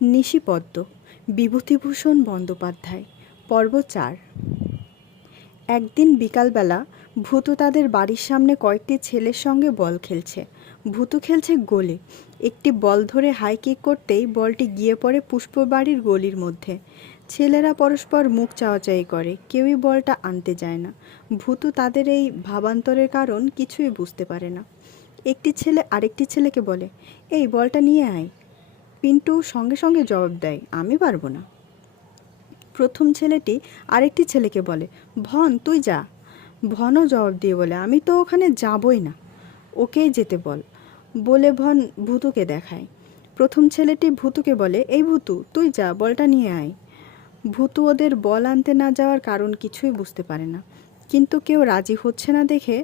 নিশিপদ্ম, বিভূতিভূষণ বন্দ্যোপাধ্যায়, পর্ব চার। একদিন বিকালবেলা ভূতু তাদের বাড়ির সামনে কয়েকটি ছেলের সঙ্গে বল খেলছে। ভূতু খেলছে গোলে। একটি বল ধরে হাই কিক করতেই বলটি গিয়ে পড়ে পুষ্প বাড়ির গলির মধ্যে। ছেলেরা পরস্পর মুখ চাওয়াচাই করে, কেউই বলটা আনতে যায় না। ভূতু তাদের এই ভাবান্তরের কারণ কিছুই বুঝতে পারে না। একটি ছেলে আরেকটি ছেলেকে বলে, এই বলটা নিয়ে আয়। পিন্টু সঙ্গে সঙ্গে জবাব দেয়, আমি পারব না। প্রথম ছেলেটি আরেকটি ছেলেকে বলে, ভন, তুই যা। ভনও জবাব দিয়ে বলে, আমি তো ওখানে যাবই না, ওকেই যেতে বল। বলে ভন ভূতুকে দেখায়। প্রথম ছেলেটি ভূতুকে বলে, এই ভূতু, তুই যা, বলটা নিয়ে আয়। ভূতু ওদের বল আনতে না যাওয়ার কারণ কিছুই বুঝতে পারে না, কিন্তু কেউ রাজি হচ্ছে না দেখে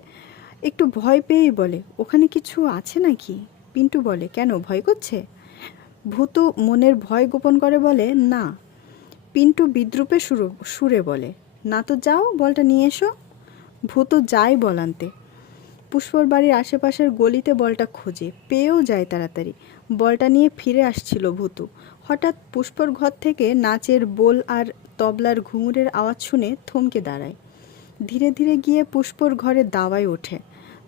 একটু ভয় পেয়েই বলে, ওখানে কিছু আছে নাকি? পিন্টু বলে, কেন, ভয় করছে? ভূতু মনের ভয় গোপন করে বলে, না। পিন্টু বিদ্রুপে সুর, সুরে বলে, না তো যাও, বলটা নিয়ে এসো। ভূতু যায় বলান্তে। পুষ্পর বাড়ির আশেপাশের গলিতে বলটা খোঁজে, পেয়েও যায় তাড়াতাড়ি। বলটা নিয়ে ফিরে আসছিল ভূতু। হঠাৎ পুষ্পর ঘর থেকে নাচের বোল আর তবলার ঘুঙুরের আওয়াজ শুনে থমকে দাঁড়ায়। ধীরে ধীরে গিয়ে পুষ্পর ঘরে দাওয়ায় ওঠে।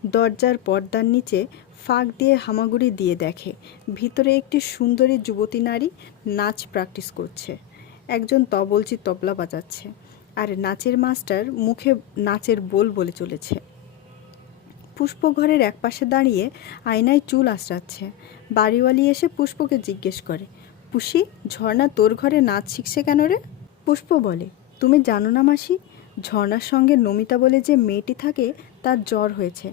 দরজার পর্দার নিচে ফাঁক দিয়ে হামাগুড়ি দিয়ে দেখে। ভিতরে একটি সুন্দরী যুবতী নারী নাচ প্র্যাকটিস করছে। একজন তবলচি তবলা বাজাচ্ছে আর নাচের মাস্টার মুখে নাচের বোল বলে চলেছে। পুষ্প ঘরের একপাশে দাঁড়িয়ে আয়নায় চুল আঁচড়াচ্ছে। বাড়িওয়ালি এসে পুষ্পকে জিজ্ঞেস করে, পুষি, ঝর্ণা তোর ঘরে নাচ শিখছে কেন রে? পুষ্প বলে, তুমি জানো না মাসি, ঝর্ণার সঙ্গে নমিতা বলে যে মেয়েটি থাকে তার জ্বর হয়েছে।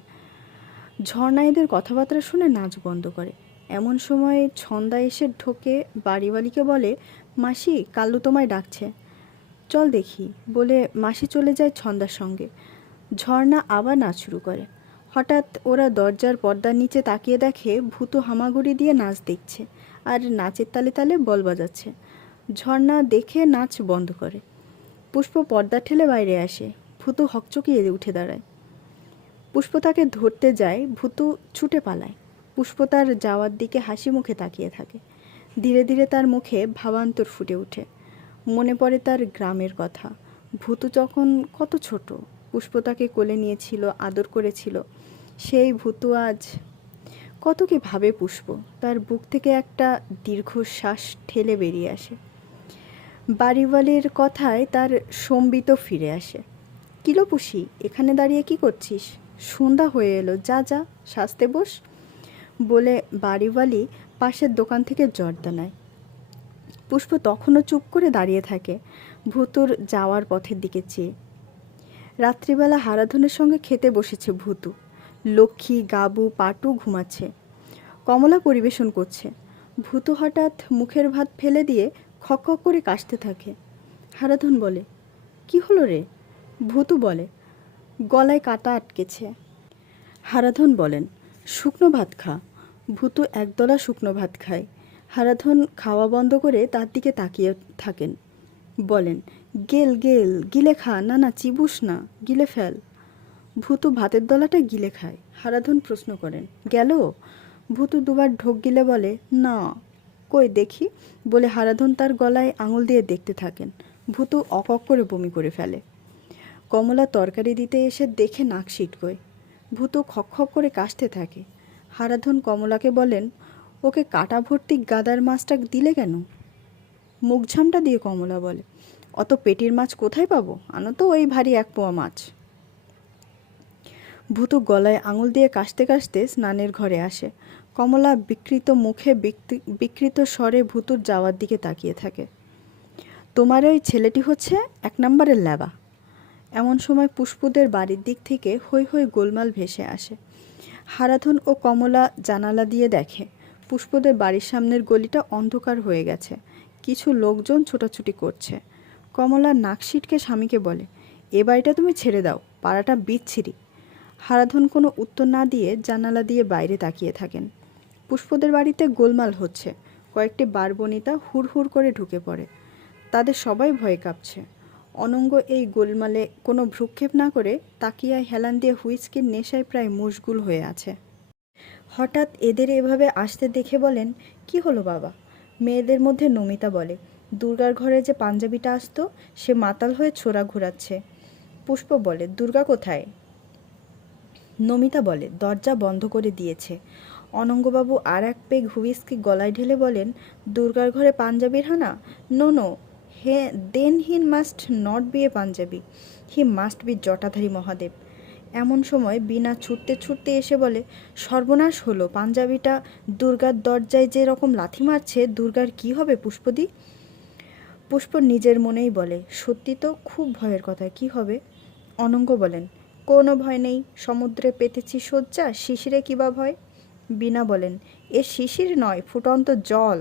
ঝর্ণা এদের কথাবার্তা শুনে নাচ বন্ধ করে। এমন সময় ছন্দা এসে ঢোকে, বাড়িওয়ালিকে বলে, মাসি, কাল্লু তোমায় ডাকছে। চল দেখি। বলে মাসি চলে যায় ছন্দার সঙ্গে। ঝর্ণা আবার নাচ শুরু করে। হঠাৎ ওরা দরজার পর্দার নিচে তাকিয়ে দেখে ভূত হামাগুড়ি দিয়ে নাচ দেখছে আর নাচের তালে তালে বল বাজাচ্ছে। ঝর্ণা দেখে নাচ বন্ধ করে। পুষ্প পর্দা ঠেলে বাইরে আসে। ভূতু হকচকিয়ে উঠে দাঁড়ায়। পুষ্প তাকে ধরতে যায়, ভূতু ছুটে পালায়। পুষ্প তার যাওয়ার দিকে হাসি মুখে তাকিয়ে থাকে। ধীরে ধীরে তার মুখে ভাবান্তর ফুটে ওঠে। মনে পড়ে তার গ্রামের কথা। ভূতু যখন কত ছোট, পুষ্প তাকে কোলে নিয়েছিল, আদর করেছিল। সেই ভূতু আজ কত কি ভাবে পুষ্প, তার বুক থেকে একটা দীর্ঘশ্বাস ঠেলে বেরিয়ে আসে। বাড়িওয়ালির কথায় তার সম্বিত ফিরে আসে। কিলো পুষি, এখানে দাঁড়িয়ে কি করছিস? সন্ধ্যা হয়ে এলো, যা যা, সাজতে বস। বলে বাড়িওয়ালি পাশের দোকান থেকে জর্দা নেয়। পুষ্প তখনও চুপ করে দাঁড়িয়ে থাকে, ভূতুর যাওয়ার পথের দিকে চেয়ে। রাত্রিবেলা হারাধনের সঙ্গে খেতে বসেছে ভূতু। লক্ষ্মী, গাবু, পাটু ঘুমাচ্ছে। কমলা পরিবেশন করছে। ভূতু হঠাৎ মুখের ভাত ফেলে দিয়ে খক করে কাশতে থাকে। হারাধন বলে, কি হলো রে? ভূতু বলে গলায় কাটা আটকেছে। হারাধন বলেন, শুকনো ভাত খা। ভূতু একদলা শুকনো ভাত খায়। হারাধন খাওয়া বন্ধ করে তার দিকে তাকিয়ে থাকেন। বলেন, গেল গেল, গিলে খা। না না, চিবুস না, গিলে ফেল। ভূতু ভাতের দলাটা গিলে খায়। হারাধন প্রশ্ন করেন, গেল? ভূতু দুবার ঢোক গিলে বলে, না। কই, দেখি? বলে হারাধন তার গলায় আঙুল দিয়ে দেখতে থাকেন। ভূতু অকক করে বমি করে ফেলে। কমলা তরকারি দিতে এসে দেখে নাক সিটকোয় ভূতু খক খক করে কাশতে থাকে। হারাধন কমলাকে বলেন, ওকে কাটা ভর্তি গাদার মাছটা দিলে কেন? মুখঝামটা দিয়ে কমলা বলে। অত পেটির মাছ কোথায় পাবো? আনো তো ওই ভারী এক পোয়া মাছ। ভূতু গলায় আঙুল দিয়ে কাশতে কাশতে স্নানের ঘরে আসে। কমলা বিকৃত মুখে বিকৃত স্বরে ভূতুর যাওয়ার দিকে তাকিয়ে থাকে। তোমার ওই ছেলেটি হচ্ছে এক নম্বরের ল্যাবা। এমন সময় পুষ্পদের বাড়ির দিক থেকে হৈ হৈ গোলমাল ভেসে আসে। হারাধন ও কমলা জানালা দিয়ে দেখে, পুষ্পদের বাড়ির সামনের গলিটা অন্ধকার হয়ে গেছে। কিছু লোকজন ছোটাছুটি করছে। কমলা নাক সিটকে স্বামীকে বলে, এ বাড়িটা তুমি ছেড়ে দাও, পাড়াটা বিচ্ছিরি। হারাধন কোনো উত্তর না দিয়ে জানালা দিয়ে বাইরে তাকিয়ে থাকেন। পুষ্পদের বাড়িতে গোলমাল হচ্ছে। কয়েকটি বারবনিতা হুড় হুড় করে ঢুকে পড়ে। তাদের সবাই ভয়ে কাঁপছে। অনঙ্গ এই গোলমালে কোনো ভ্রুক্ষেপ না করে তাকিয়ায় হেলান দিয়ে হুইস্কির নেশায় প্রায় মুশগুল হয়ে আছে। হঠাৎ এদের এভাবে আসতে দেখে বলেন, কি হলো বাবা? মেয়েদের মধ্যে নমিতা বলে, দুর্গার ঘরে যে পাঞ্জাবিটা আসতো, সে মাতাল হয়ে ছোড়া ঘোরাচ্ছে। পুষ্প বলে, দুর্গা কোথায়? নমিতা বলে, দরজা বন্ধ করে দিয়েছে। অনঙ্গবাবু আর এক পেগ হুইস্কি গলায় ঢেলে বলেন, দুর্গার ঘরে পাঞ্জাবির হানা? No no. Hey then he must not be a Punjabi he must be জটাধারী মহাদেব এমন সময় বিনা ছুটতে ছুটতে এসে বলে, সর্বনাশ হলো, পাঞ্জাবিটা দুর্গার দরজায় যে রকম লাথি মারছে, দুর্গার কি হবে পুষ্পদি? পুষ্প নিজের মনেই বলে, সত্যি তো খুব ভয়ের কথা, কি হবে? অনঙ্গ বলেন, কোনো ভয় নেই, সমুদ্রে পেতেছি শয্যা, শিশিরে কিবা ভয়? বিনা বলেন, এ শিশির নয়, ফুটন্ত জল।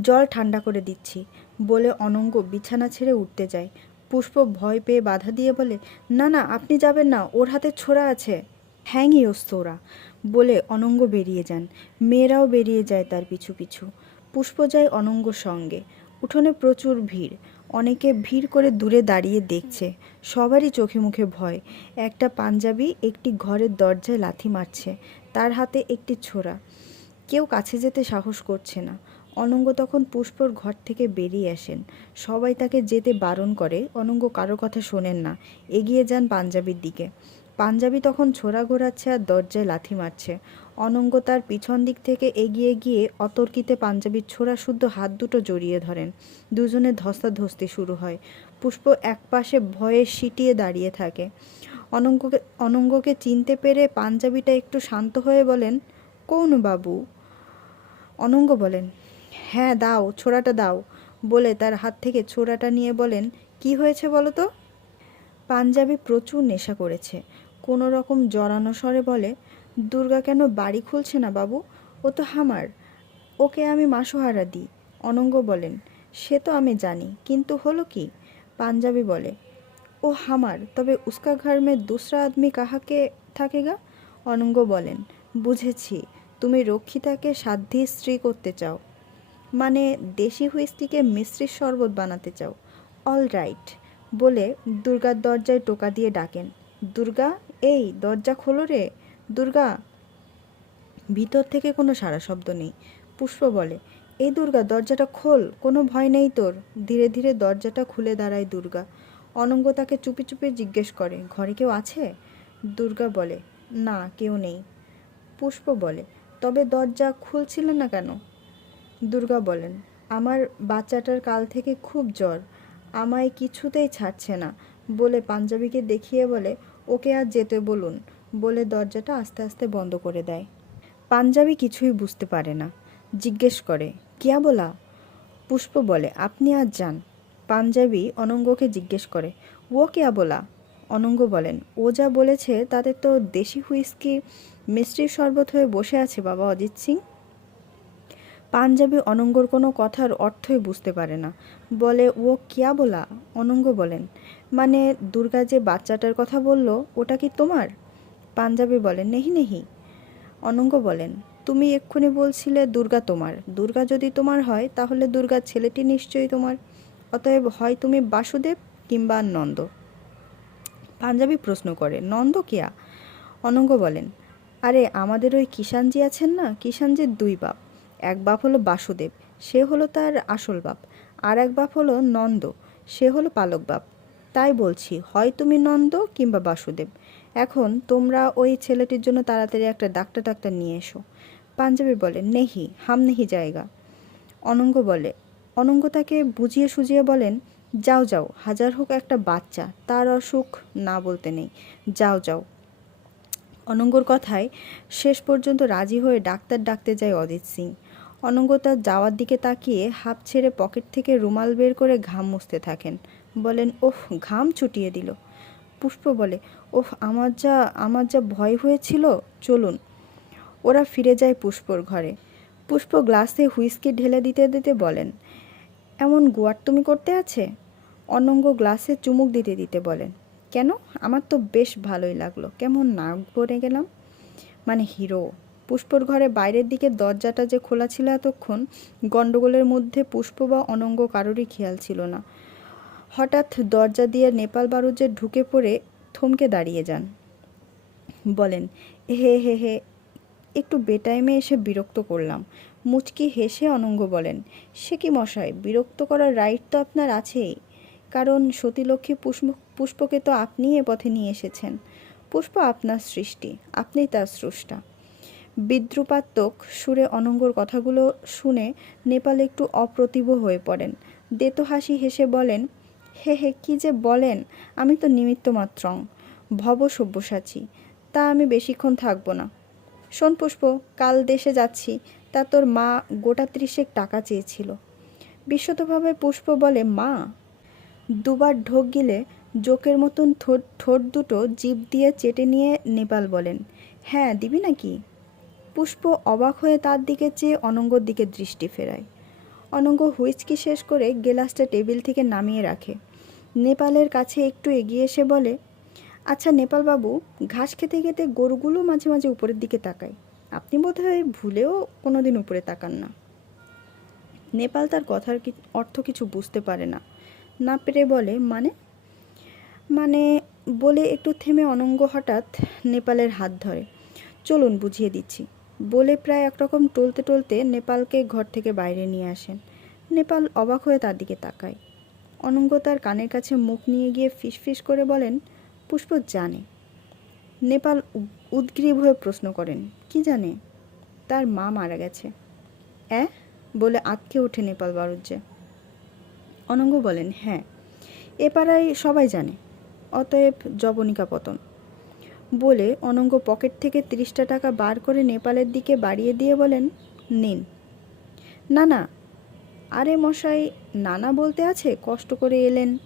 জল ঠান্ডা করে দিচ্ছি। বলে অনঙ্গ বিছানা ছেড়ে উঠতে যায়। পুষ্প ভয় পেয়ে বাধা দিয়ে বলে, না না, আপনি যাবেন না, ওর হাতে ছোড়া আছে। হ্যাংই ওস্তোরা বলে অনঙ্গ বেরিয়ে যান। মেয়েরাও বেরিয়ে যায় তার পিছু পিছু। পুষ্প যায় অনঙ্গ সঙ্গে। উঠোনে প্রচুর ভিড়। অনেকে ভিড় করে দূরে দাঁড়িয়ে দেখছে। সবারই চোখে মুখে ভয়। একটা পাঞ্জাবি একটি ঘরের দরজায় লাথি মারছে। তার হাতে একটি ছোড়া। কেউ কাছে যেতে সাহস করছে না। অনঙ্গ তখন পুষ্পর ঘর থেকে বেরিয়ে আসেন। সবাই তাকে যেতে বারণ করে, অনঙ্গ কারও কথা শোনেন না। এগিয়ে যান পাঞ্জাবির দিকে। পাঞ্জাবি তখন ছোড়া ঘোরাচ্ছে আর দরজায় লাথি মারছে। অনঙ্গ তার পিছন দিক থেকে এগিয়ে গিয়ে অতর্কিতে পাঞ্জাবির ছোড়া শুদ্ধ হাত দুটো জড়িয়ে ধরেন। দুজনে ধস্তাধস্তি শুরু হয়। পুষ্প একপাশে ভয়ে সিটিয়ে দাঁড়িয়ে থাকে। অনঙ্গকে অনঙ্গকে চিনতে পেরে পাঞ্জাবিটা একটু শান্ত হয়ে বলেন, কোন বাবু? অনঙ্গ বলেন হ্যাঁ দাও, ছোড়াটা দাও, বলে তার হাত থেকে ছোড়াটা নিয়ে বলেন, কি হয়েছে বলো তো? পাঞ্জাবি প্রচুর নেশা করেছে। কোনো রকম জড়ানো স্বরে বলে, দুর্গা কেন বাড়ি খুলছে না বাবু? ও তো হামার। ওকে আমি মাসোহারা দিই। অনঙ্গ বলেন, সে তো আমি জানি, কিন্তু হলো কি? পাঞ্জাবি বলে, ও হামার, তবে উস্কা ঘর মে দুসরা আদমি কাহাকে থাকেগা? অনঙ্গ বলেন, বুঝেছি, তুমি রক্ষিতাকে সাধ্যি স্ত্রী করতে চাও। মানে দেশি হুইস্কিকে মিশ্রির শরবত বানাতে চাও। অল রাইট, বলে দুর্গার দরজায় টোকা দিয়ে ডাকেন। দুর্গা, এই, দরজা খোলো রে। দুর্গা, ভিতর থেকে কোনো সারা শব্দ নেই। পুষ্প বলে, এই দুর্গা, দরজাটা খোল, কোনো ভয় নেই তোর। ধীরে ধীরে দরজাটা খুলে দাঁড়ায় দুর্গা। অনঙ্গ তাকে চুপি চুপি জিজ্ঞেস করে, ঘরে কেউ আছে? দুর্গা বলে, না, কেউ নেই। পুষ্প বলে, তবে দরজা খুলছিল না কেন? দুর্গা বলেন, আমার বাচ্চাটার কাল থেকে খুব জ্বর, আমায় কিছুতেই ছাড়ছে না। বলে পাঞ্জাবিকে দেখিয়ে বলে, ওকে আর যেতে বলুন। বলে দরজাটা আস্তে আস্তে বন্ধ করে দেয়। পাঞ্জাবি কিছুই বুঝতে পারে না। জিজ্ঞেস করে, কিয়া বলা? পুষ্প বলে, আপনি আজ যান। পাঞ্জাবি অনঙ্গকে জিজ্ঞেস করে, ও কিয়া বলা? অনঙ্গ বলেন, ও যা বলেছে তাতে তো দেশি হুইস্কি মিষ্টির শরবত হয়ে বসে আছে বাবা অজিত সিং। পাঞ্জাবি অনঙ্গর কোনো কথার অর্থই বুঝতে পারে না। বলে, ও কিয়া বলা? অনঙ্গ বলেন। মানে দুর্গা যে বাচ্চাটার কথা বলল, ওটা কি তোমার? পাঞ্জাবি বলেন নেহি নেহি। অনঙ্গ বলেন, তুমি এক্ষুনি বলছিলে দুর্গা তোমার। দুর্গা যদি তোমার হয়, তাহলে দুর্গার ছেলেটি নিশ্চয়ই তোমার। অতএব হয় তুমি বাসুদেব কিংবা নন্দ। পাঞ্জাবি প্রশ্ন করে, নন্দ কিয়া? অনঙ্গ বলেন, আরে, আমাদের ওই কিষাণজি আছেন না? কিষাণজির দুই বাপ। এক বাপ হলো বাসুদেব, সে হলো তার আসল বাপ। আর এক বাপ হলো নন্দ, সে হলো পালক বাপ। তাই বলছি, হয় তুমি নন্দ কিংবা বাসুদেব। এখন তোমরা ওই ছেলেটির জন্য তাড়াতাড়ি একটা ডাক্তার ডাক্তার নিয়ে এসো। পাঞ্জাবি বলে, নেহি, হাম নেহি জায়গা। অনঙ্গ বলে, অনঙ্গ তাকে বুঝিয়ে সুজিয়ে বলেন, যাও যাও, হাজার হোক একটা বাচ্চা, তার অসুখ না বলতে নেই, যাও যাও। অনঙ্গর কথায় শেষ পর্যন্ত রাজি হয়ে ডাক্তার ডাকতে যায় অজিত সিং। অনঙ্গ তার যাওয়ার দিকে তাকিয়ে হাফ ছেড়ে পকেট থেকে রুমাল বের করে ঘাম মুছতে থাকেন। বলেন, ওফ, ঘাম ছুটিয়ে দিল। পুষ্প বলে, ওফ, আমার যা আমার যা ভয় হয়েছিল, চলুন। ওরা ফিরে যায় পুষ্পর ঘরে। পুষ্প গ্লাসে হুইস্কি ঢেলে দিতে দিতে বলেন, এমন গোয়ার তুমি করতে আছে? অনঙ্গ গ্লাসে চুমুক দিতে দিতে বলেন, কেন? আমার তো বেশ ভালোই লাগল। কেমন নাক ভরে গেলাম? মানে হিরো। পুষ্পর ঘরে বাইরের দিকে দরজাটা যে খোলা ছিল এতক্ষণ, গণ্ডগোলের মধ্যে পুষ্প বা অনঙ্গ কারোরই খেয়াল ছিল না। হঠাৎ দরজা দিয়ে নেপাল বারুজে ঢুকে পড়ে থমকে দাঁড়িয়ে যান। বলেন, হে হে হে, একটু বেটাইমে এসে বিরক্ত করলাম। মুচকি হেসে অনঙ্গ বলেন, সে কি মশাই, বিরক্ত করার রাইট তো আপনার আছেই। কারণ সতীলক্ষ্মী পুষ্প, পুষ্পকে তো আপনিই এ পথে নিয়ে এসেছেন। পুষ্প আপনার সৃষ্টি, আপনিই তার স্রষ্টা। বিদ্রুপাত্মক সুরে অনঙ্গর কথাগুলো শুনে নেপাল একটু অপ্রতিভ হয়ে পড়েন। দেতো হাসি হেসে বলেন, হে হে, কী যে বলেন, আমি তো নিমিত্ত মাত্রং, ভব সব্যসাচী, তা আমি বেশিক্ষণ থাকব না। শোন পুষ্প, কাল দেশে যাচ্ছি, তা তোর মা গোটা ত্রিশেক টাকা চেয়েছিল। বিশ্বতভাবে পুষ্প বলে, মা? দুবার ঢোক গিলে জোকের মতন ঠোঁট দুটো জিভ দিয়ে চেটে নিয়ে নেপাল বলেন হ্যাঁ দিবি নাকি? পুষ্প অবাক হয়ে তার দিকে চেয়ে অনঙ্গর দিকে দৃষ্টি ফেরায়। অনঙ্গ হুইচকি শেষ করে গেলাসটা টেবিল থেকে নামিয়ে রাখে। নেপালের কাছে একটু এগিয়ে এসে বলে আচ্ছা নেপাল বাবু ঘাস খেতে খেতে গরুগুলো মাঝে মাঝে উপরের দিকে তাকায়। আপনি বোধহয় ভুলেও কোনোদিন উপরে তাকান না। নেপাল তার কথার অর্থ কিছু বুঝতে পারে না। না পেরে বলে মানে? মানে বলে একটু থেমে অনঙ্গ হঠাৎ নেপালের হাত ধরে। চলুন বুঝিয়ে দিচ্ছি। বলে প্রায় একরকম টলতে টলতে নেপালকে ঘর থেকে বাইরে নিয়ে আসেন। নেপাল অবাক হয়ে তার দিকে তাকায়। অনঙ্গ তার কানের কাছে মুখ নিয়ে গিয়ে ফিসফিস করে বলেন, পুষ্প জানে। নেপাল উদ্গ্রীব হয়ে প্রশ্ন করেন, কি জানে? তার মা মারা গেছে। অ্যাঁ? বলে আটকে ওঠে নেপাল বারুজ্জে অনঙ্গ বলেন হ্যাঁ এ পাড়ায় সবাই জানে, অতএব জবনিকা পতন। বলে অনঙ্গ পকেট থেকে তিরিশটা টাকা বার করে নেপালের দিকে বাড়িয়ে দিয়ে বলেন, নিন। না না। আরে মশাই, নানা বলতে আছে, কষ্ট করে এলেন।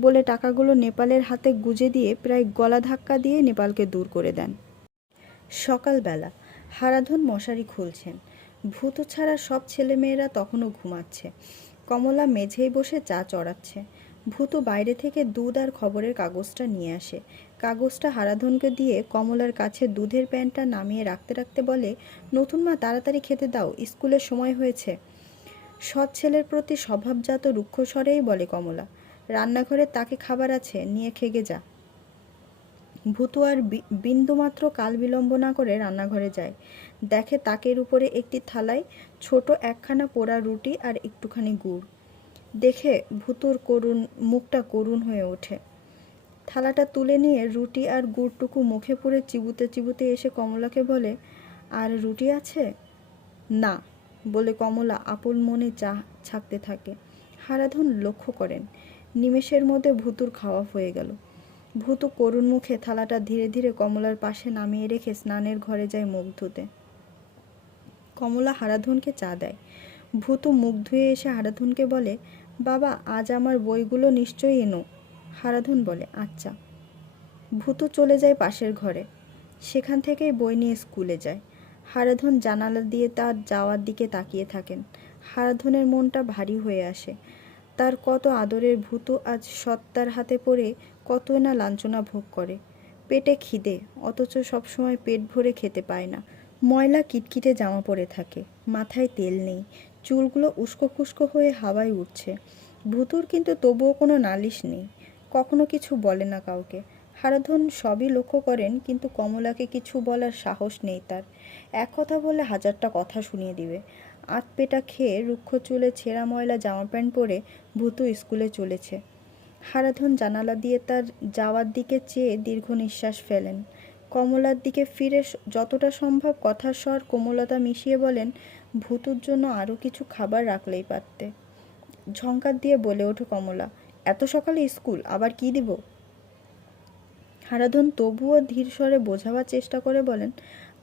বলে টাকাগুলো নেপালের হাতে গুজে দিয়ে প্রায় গলা ধাক্কা দিয়ে নেপালকে দূর করে দেন। সকালবেলা হারাধন মশারি খুলছেন। ভূত ছাড়া সব ছেলেমেয়েরা তখনও ঘুমাচ্ছে। কমলা মেঝেই বসে চা চড়াচ্ছে। ভূত বাইরে থেকে দুধ আর খবরের কাগজটা নিয়ে আসে। কাগজটা হারাধনকে দিয়ে কমলার কাছে দুধের প্যান্টটা নামিয়ে রাখতে রাখতে বলে, নতুন মা, তাড়াতাড়ি খেতে দাও স্কুলের সময় হয়েছে সৎ ছেলের প্রতি স্বভাবজাত রুক্ষ স্বরেই বলে কমলা, রান্নাঘরে তাকে খাবার আছে, নিয়ে খেগে যা ভূতু আর বিন্দুমাত্র কাল বিলম্ব না করে রান্নাঘরে যায়। দেখে তাকের উপরে একটি থালায় ছোট একখানা পোড়া রুটি আর একটুখানি গুড়। দেখে ভুতুর করুণ, মুখটা করুণ হয়ে ওঠে। থালাটা তুলে নিয়ে রুটি আর গুড়টুকু মুখে পুরে চিবুতে চিবুতে এসে কমলাকে বলে, আর রুটি আছে? না, বলে কমলা আপন মনে চা ছাকতে থাকে। হারাধন লক্ষ্য করেন, নিমেষের মধ্যে ভুতুর খাওয়া হয়ে গেল। ভূতু করুণ মুখে থালাটা ধীরে ধীরে কমলার পাশে নামিয়ে রেখে স্নানের ঘরে যায় মুখ ধুতে। কমলা হারাধনকে চা দেয়। ভূতু মুখ ধুয়ে এসে হারাধনকে বলে, বাবা, আজ আমার বইগুলো নিশ্চয়ই এনো। হারাধন বলে আচ্ছা। ভূতু চলে যায় পাশের ঘরে। সেখান থেকেই বই নিয়ে স্কুলে যায়। হারাধন জানালা দিয়ে তার যাওয়ার দিকে তাকিয়ে থাকেন। হারাধনের মনটা ভারী হয়ে আসে। তার কত আদরের ভূত আজ সত্তার হাতে পড়ে কতই না লাঞ্ছনা ভোগ করে। পেটে খিদে, অথচ সবসময় পেট ভরে খেতে পায় না। ময়লা কিটকিটে জামা পরে থাকে। মাথায় তেল নেই। চুলগুলো উস্কো খুস্কো হয়ে হাওয়ায় উঠছে ভূতুর কিন্তু তবুও কোনো নালিশ নেই। কখনো কিছু বলে না কাউকে। হারাধন সবই লক্ষ্য করেন, কিন্তু কমলাকে কিছু বলার সাহস নেই তার। এক কথা বলে হাজারটা কথা শুনিয়ে দিবে। আত পেটা খেয়ে রুক্ষ চুলে ছেঁড়া ময়লা, জামা প্যান্ট পরে ভূতু স্কুলে চলেছে। হারাধন জানালা দিয়ে তার যাওয়ার দিকে চেয়ে দীর্ঘ নিঃশ্বাস ফেলেন। কমলার দিকে ফিরে যতটা সম্ভব কথার স্বর কোমলতা মিশিয়ে বলেন, ভূতুর জন্য আরও কিছু খাবার রাখলেই পারতে। ঝঙ্কার দিয়ে বলে ওঠে কমলা এত সকালে স্কুল, আবার কি দিব? হারাধন তবুও ধীর স্বরে বোঝাবার চেষ্টা করে বলেন,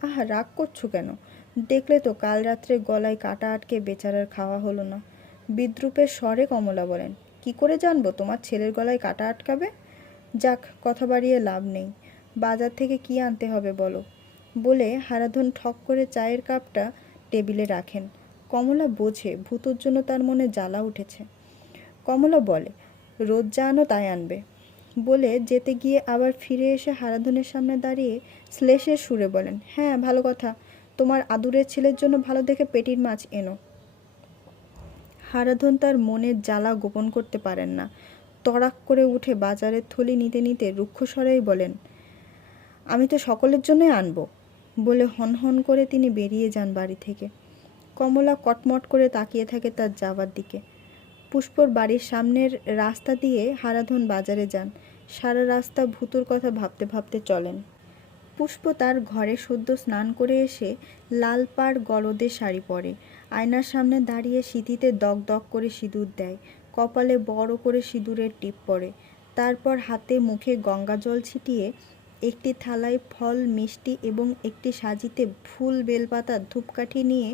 আহা, রাগ করছ কেন? দেখলে তো কাল রাত্রে গলায় কাটা আটকে বেচারার খাওয়া হলো না। বিদ্রুপের স্বরে কমলা বলেন, কি করে জানব তোমার ছেলের গলায় কাটা আটকাবে? যাক, কথা বাড়িয়ে লাভ নেই। বাজার থেকে কি আনতে হবে বলো? বলে হারাধন ঠক করে চায়ের কাপটা টেবিলে রাখেন। কমলা বোঝে ভূতর জন্য তার মনে জ্বালা উঠেছে। কমলা বলে যা আনো তাই আনবে। বলে যেতে গিয়ে আবার ফিরে এসে হারাধনের সামনে দাঁড়িয়ে শ্লেষের সুরে বলেন হ্যাঁ ভালো কথা। তোমার আদুরের ছেলের জন্য ভালো দেখে পেটির মাছ এনো। হারাধন তার মনের জ্বালা গোপন করতে পারেন না। তড়াক করে উঠে বাজারের থলি নিতে নিতে রুক্ষস্বরেই বলেন, আমি তো সকলের জন্যই আনব। বলে হন হন করে তিনি বেরিয়ে যান বাড়ি থেকে। কমলা কটমট করে তাকিয়ে থাকে তার যাবার দিকে। পুষ্পর বাড়ির সামনের রাস্তা দিয়ে হারাধন বাজারে যান। সারা রাস্তা ভূতুর কথা ভাবতে ভাবতে চলেন। পুষ্প তার ঘরে সদ্য স্নান করে এসে লাল পাড় গলদে শাড়ি পরে। আয়নার সামনে দাঁড়িয়ে সিঁথিতে দগ দগ করে সিঁদুর দেয়। কপালে বড় করে সিঁদুরের টিপ পড়ে তারপর হাতে মুখে গঙ্গা জল ছিটিয়ে একটি থালায় ফল, মিষ্টি এবং একটি সাজিতে ফুল বেলপাতা, ধূপকাঠি নিয়ে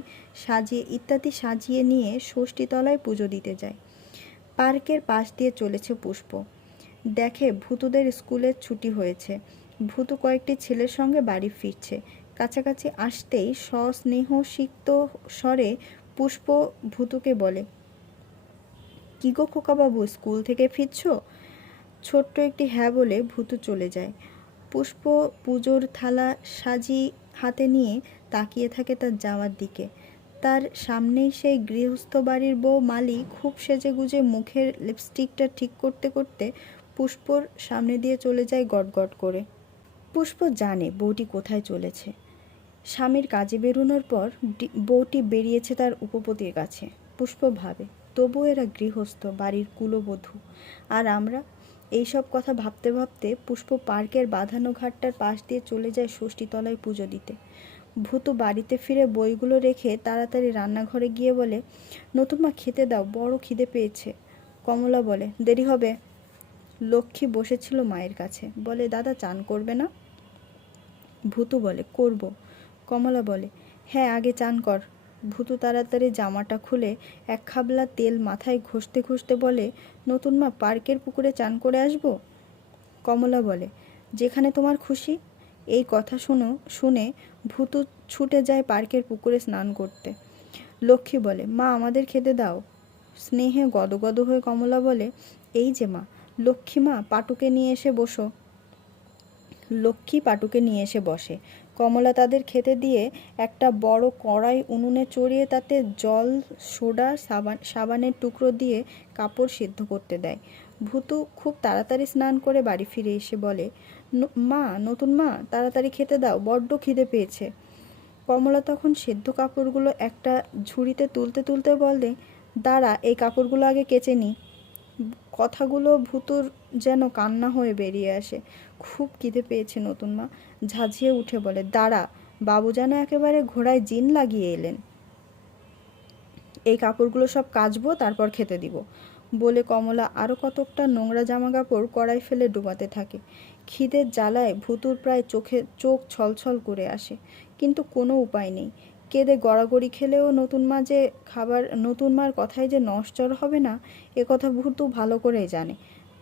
সাজিয়ে ইত্যাদি সাজিয়ে নিয়ে ষষ্ঠীতলায় পুজো দিতে যায়। পার্কের পাশ দিয়ে চলেছে পুষ্প। দেখে ভূতুদের স্কুলের ছুটি হয়েছে। ভূতু কয়েকটি ছেলের সঙ্গে বাড়ি ফিরছে। কাছাকাছি আসতেই সস্নেহ সিক্ত স্বরে পুষ্প ভূতুকে বলে, কি গো খোকাবাবু, স্কুল থেকে ফিরছো? ছোট্ট একটি হ্যাঁ বলে ভূতু চলে যায়। পুষ্প পুজোর থালা সাজি হাতে নিয়ে তাকিয়ে থাকে তার যাওয়ার দিকে। তার সামনেই সেই গৃহস্থ বাড়ির বউ মালি খুব সেজে গুজে মুখের লিপস্টিকটা ঠিক করতে করতে পুষ্পর সামনে দিয়ে চলে যায় গটগট করে। পুষ্প জানে বউটি কোথায় চলেছে। স্বামীর কাজে বেরোনোর পর বউটি বেরিয়েছে তার উপপতির কাছে। পুষ্প ভাবে তবু এরা গৃহস্থ, বাড়ির কুলবধূ। আর আমরা? এইসব কথা ভাবতে ভাবতে পুষ্প পার্কের বাঁধানো ঘাটটার পাশ দিয়ে চলে যায় ষষ্ঠীতলায় পুজো দিতে। ভূতু বাড়িতে ফিরে বইগুলো রেখে তাড়াতাড়ি রান্নাঘরে গিয়ে বলে নতুন মা খেতে দাও, বড় খিদে পেয়েছে। কমলা বলে, দেরি হবে। লক্ষ্মী বসেছিল মায়ের কাছে, বলে, দাদা, চান করবে না? ভূতু বলে, করব। কমলা বলে হ্যাঁ আগে চান কর। ভূতু তাড়াতাড়ি জামাটা খুলে এক খাবলা তেল মাথায় ঘষতে ঘষতে বলে নতুন মা পার্কের পুকুরে চান করে আসব? কমলা বলে, যেখানে তোমার খুশি। এই কথা শুনো, শুনে ভূতু ছুটে যায় পার্কের পুকুরে স্নান করতে। লক্ষ্মী বলে, মা, আমাদের খেতে দাও। স্নেহে গদগদ হয়ে কমলা বলে, এই যে মা, লক্ষ্মী মা, পাটুকে নিয়ে এসে বসো। লক্ষ্মী পাটুকে নিয়ে এসে বসে। কমলা তাদের খেতে দিয়ে একটা বড় কড়াই উনুনে চড়িয়ে তাতে জল, সোডা, সাবান, সাবানের টুকরো দিয়ে কাপড় সিদ্ধ করতে দেয়। ভূতু খুব তাড়াতাড়ি স্নান করে বাড়ি ফিরে এসে বলে, "ন- মা, নতুন মা, তাড়াতাড়ি খেতে দাও, বড্ড খিদে পেয়েছে। কমলা তখন সেদ্ধ কাপড়গুলো একটা ঝুড়িতে তুলতে তুলতে বলে, দাঁড়া, এই কাপড়গুলো আগে কেচে নি। কথাগুলো ভূতুর যেন কান্না হয়ে বেরিয়ে আসে। খুব খিদে পেয়েছে নতুন মা, ঝাঁঝিয়ে উঠে বলে, দাঁড়া, বাবু যেন একেবারে ঘোড়ায় জিন লাগিয়ে এলেন। এই কাপড়গুলো সব কাচবো, তারপর খেতে দিব। বলে কমলা আরও কতকটা নোংরা জামা কাপড় কড়াই ফেলে ডুবাতে থাকে। খিদের জ্বালায় ভুতুর প্রায় চোখে চোখ ছলছল করে আসে। কিন্তু কোনো উপায় নেই। কেঁদে গড়াগড়ি খেলেও নতুন মা যে খাবার, নতুন মার কথায় যে নশ্চর হবে না, এ কথা ভূতু ভালো করেই জানে।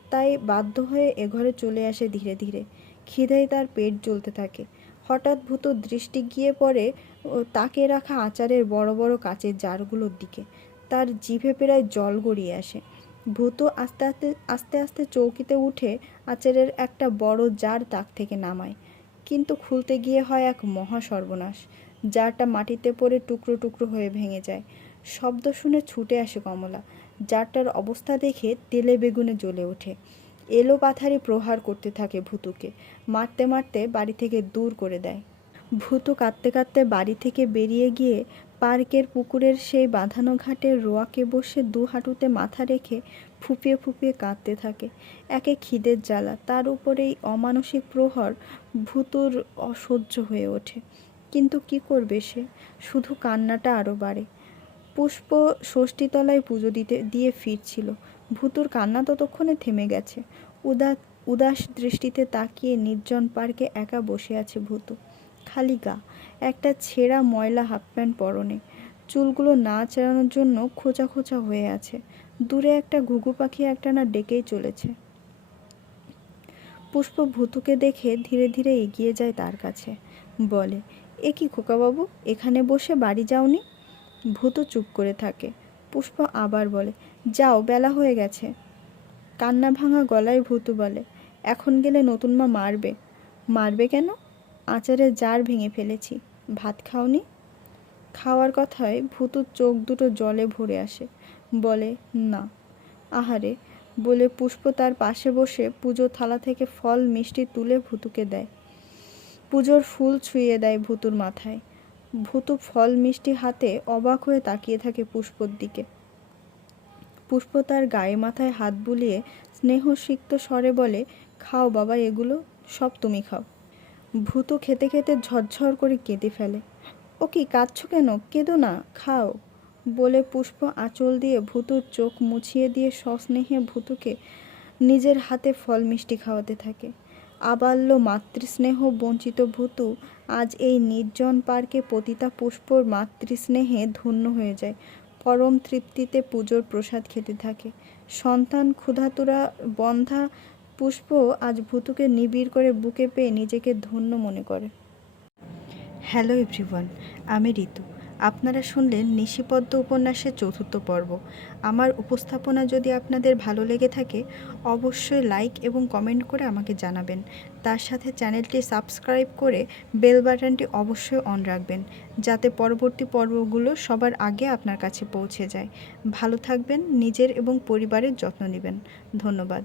তাই বাধ্য হয়ে এ ঘরে চলে আসে ধীরে ধীরে। খিদেই তার পেট জ্বলতে থাকে। হঠাৎ ভূতুর দৃষ্টি গিয়ে পড়ে তাকে রাখা আচারের বড় বড় কাচের জারগুলোর দিকে। তার জিভে প্রায় জল গড়িয়ে আসে। ভূত আস্তে আস্তে আস্তে আস্তে চৌকিতে উঠে আচারের একটা বড় জার তাক থেকে নামায়। কিন্তু খুলতে গিয়ে হয় এক মহা সর্বনাশ। জারটা মাটিতে পড়ে টুকরো টুকরো হয়ে ভেঙে যায়। শব্দ শুনে ছুটে আসে কমলা। জারটার অবস্থা দেখে তেলে বেগুনে জ্বলে ওঠে। এলো পাথারি প্রহার করতে থাকে ভূতুকে। মারতে মারতে বাড়ি থেকে দূর করে দেয়। ভূতু কাঁদতে কাঁদতে বাড়ি থেকে বেরিয়ে গিয়ে পার্কের পুকুরের সেই বাঁধানো ঘাটে রোয়াকে বসে দু হাঁটুতে মাথা রেখে ফুপিয়ে ফুপিয়ে কাঁদতে থাকে। একে খিদের জ্বালা, তার উপরেই অমানসিক প্রহর ভূতুর অসহ্য হয়ে ওঠে। কিন্তু কি করবে সে? শুধু কান্নাটা আরও বাড়ে। পুষ্প ষষ্ঠীতলায় পুজো দিতে, দিয়ে ফিরছিল। ভূতুর কান্না ততক্ষণে থেমে গেছে। উদা, উদাস দৃষ্টিতে তাকিয়ে নির্জন পার্কে একা বসে আছে ভূতু। খালি গা একটা ছেঁড়া ময়লা হাফ প্যান্ট পরনে। চুলগুলো না চেরানোর জন্য খোঁচা খোঁচা হয়ে আছে। দূরে একটা ঘুঘু পাখি একটা না ডেকেই চলেছে। পুষ্প ভূতুকে দেখে ধীরে ধীরে এগিয়ে যায় তার কাছে। বলে, এ কি খোকাবাবু, এখানে বসে বাড়ি যাওনি? ভূতু চুপ করে থাকে। পুষ্প আবার বলে, যাও, বেলা হয়ে গেছে। কান্না ভাঙা গলায় ভূতু বলে, এখন গেলে নতুন মা মারবে। মারবে কেন? আচারের জার ভেঙে ফেলেছি। ভাত খাওনি? খাওয়ার কথায় ভূতুর চোখ দুটো জলে ভরে আসে। বলে, না। আহারে, বলে পুষ্প তার পাশে বসে পুজো থালা থেকে ফল, মিষ্টি তুলে ভূতুকে দেয়। পুজোর ফুল ছুঁয়ে দেয় ভূতুর মাথায়। ভূতু ফল, মিষ্টি হাতে অবাক হয়ে তাকিয়ে থাকে পুষ্পর দিকে। পুষ্প তার গায়ে মাথায় হাত বুলিয়ে স্নেহসিক্ত স্বরে বলে, খাও বাবা এগুলো, সব তুমি খাও। ভূত খেতে খেতে ঝরঝর করে কেঁদে ফেলে। ও কি কাঁদছ কেন? কেঁদো না, খাও। বলে পুষ্প আঁচল দিয়ে ভূতুর চোখ মুছিয়ে দিয়ে সস্নেহে ভূতুকে নিজের হাতে ফল মিষ্টি খাওয়াতে থাকে। আবাল্য মাতৃস্নেহ বঞ্চিত ভূতু আজ এই নির্জন পার্কে পতিতা পুষ্পর মাতৃস্নেহে ধন্য হয়ে যায়। পরম তৃপ্তিতে পুজোর প্রসাদ খেতে থাকে। সন্তান ক্ষুধাতুরা বন্ধা পুষ্প আজ ভুতুকে নিবিড় করে বুকে পেয়ে নিজেকে ধন্য মনে করে। হ্যালো এভরিওয়ান, আমি ঋতু। আপনারা শুনলেন নিশিপদ্ম উপন্যাসের চতুর্থ পর্ব। আমার উপস্থাপনা যদি আপনাদের ভালো লেগে থাকে, অবশ্যই লাইক এবং কমেন্ট করে আমাকে জানাবেন। তার সাথে চ্যানেলটি সাবস্ক্রাইব করে বেল বাটনটি অবশ্যই অন রাখবেন, যাতে পরবর্তী পর্বগুলো সবার আগে আপনার কাছে পৌঁছে যায়। ভালো থাকবেন, নিজের এবং পরিবারের যত্ন নেবেন। ধন্যবাদ।